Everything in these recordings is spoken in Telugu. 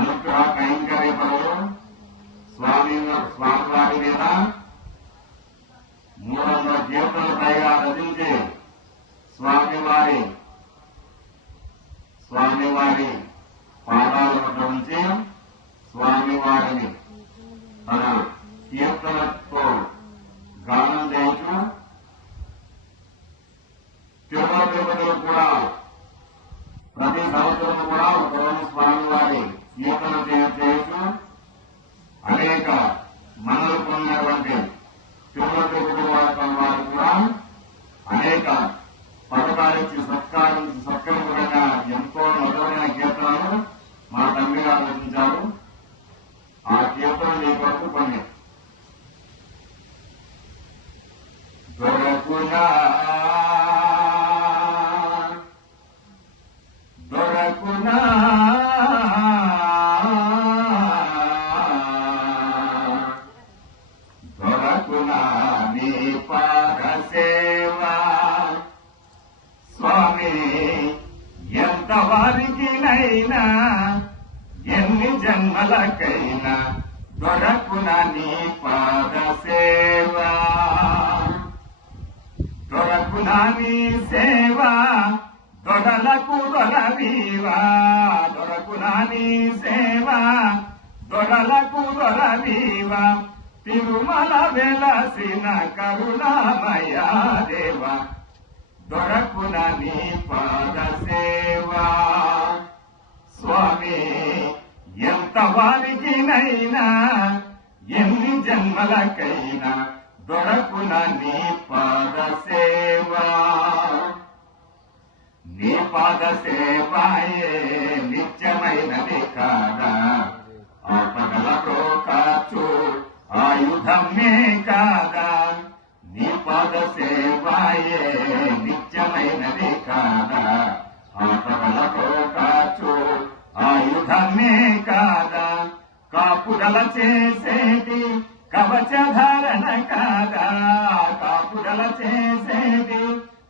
అనుగ్రహ కైంకర్య పనులు స్వామివారి మీద 300 కీర్తనలు పైగా రచించి స్వామివారి పాదాల వద్ద ఉంచి స్వామివారిని తన కీర్తనతో గానం చేయొచ్చు. తిరుపతిలో కూడా ప్రతి సంవత్సరం కూడా ఒకరోజు స్వామివారి కీర్తన చేయొచ్చు. అనేక మనలు పొందినటువంటి తిరుపతి వారు కూడా అనేక పథకాలిచ్చి సత్కరించడంగా ఎంతో మధురమైన కీర్తనలు మా తండ్రి గారు రచించారు. ఆ కీర్తనలు ఈ కొరకు కొన్ని దొరకునా నీ పాద సేవా స్వామి ఎంత వారికినైనా ఎన్ని జన్మలకైనా దొరకునా నీ పాద సేవా, దొరకునా నీ సేవా దొరలకు దొరవీవా, దొరకునా నీ సేవా దొరలకు దొరవీవా, తిరుమల వెలసిన కరుణామయ దేవ దొరకున నీ పాద సేవా స్వామి ఎంత వారికినైనా ఎన్ని జన్మలకైనా దొరకున నీ పాద సేవా. నీ పాద సేవాయే నిత్యమైనది కాదా, ఆపగల ప్రోకాచు ఆయుధమే కాదా, నీ పాద సేవాయే నిత్యమైనది కాదా, ఆపగల ప్రోకాచు ఆయుధమే కాదా, కాపుదల చేసేది కవచధారణ కాదా, కాపుదల చేసేది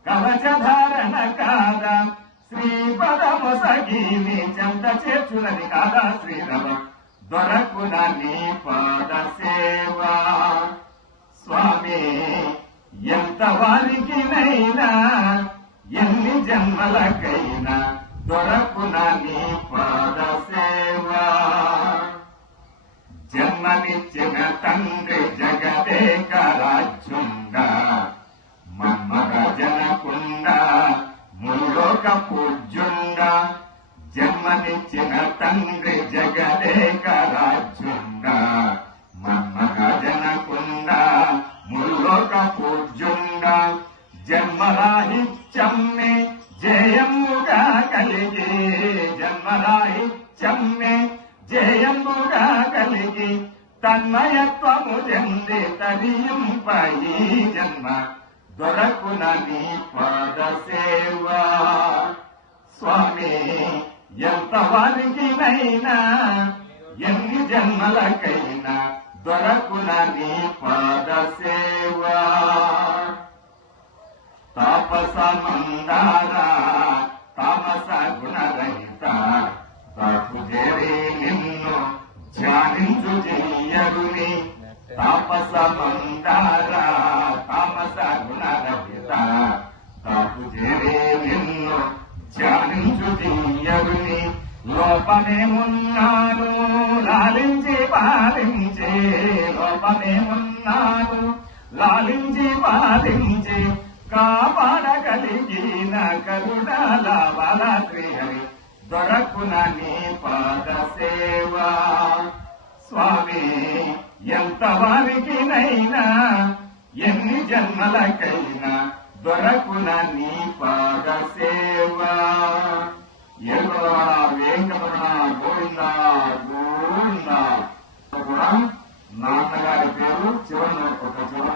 కవచధారణ కాదా, శ్రీపదమొసగి నీ చెంత చేర్చునది కాదా శ్రీరమ దొరకున నీ పాద సేవా స్వామి ఎంత వారికినైనా ఎన్ని జన్మలకైనా దొరకున నీ పాద సేవా. జన్మనిచ్చిన తండ్రి జగదేక రాజ్యుండా మన్మగ జనకుండా ముల్లోక పూజ్యుండా, జన్మనిచ్చిన తండ్రి జగదేక రాజ్యుండా మన్మగ జనకుండా ముల్లోక పూజ్యుండా, జన్మరాహిత్యమ్మే జయముగా కలిగి, జన్మరాహిత్యమ్మే జయముగా కలిగి తన్మయత్వము చెంది తరింపై జన్మ దొరకున నీ పాద సేవా స్వామి ఎంత వారికినైనా ఎన్ని జన్మలకైనా దొరకున నీ పాద సేవా. తాపస మందార తామస గుణరహిత తాపు చేరి నిన్ను ధ్యానించు చెయ్యరుని, తాపస మందార తామస గుణరహిత తాపు చేరి నిన్ను ధ్యానించు చెయ్యరుని, లోపమేమున్నాను లాలించి పాలించే, లోపమేమున్నాను లాలించి పాలించే కాపాడగలిగిన కరుణాల బల శ్రీహరి దొరకున నీ పాద సేవా స్వామి ఎంత వారికినైనా ఎన్ని జన్మలకైనా దొరకున నీ పాద సేవా. ఎల్లవర వెంకటరమణ గోవింద గోవింద కూడా నాన్నగారి పేరు చివరి ఒక చివరి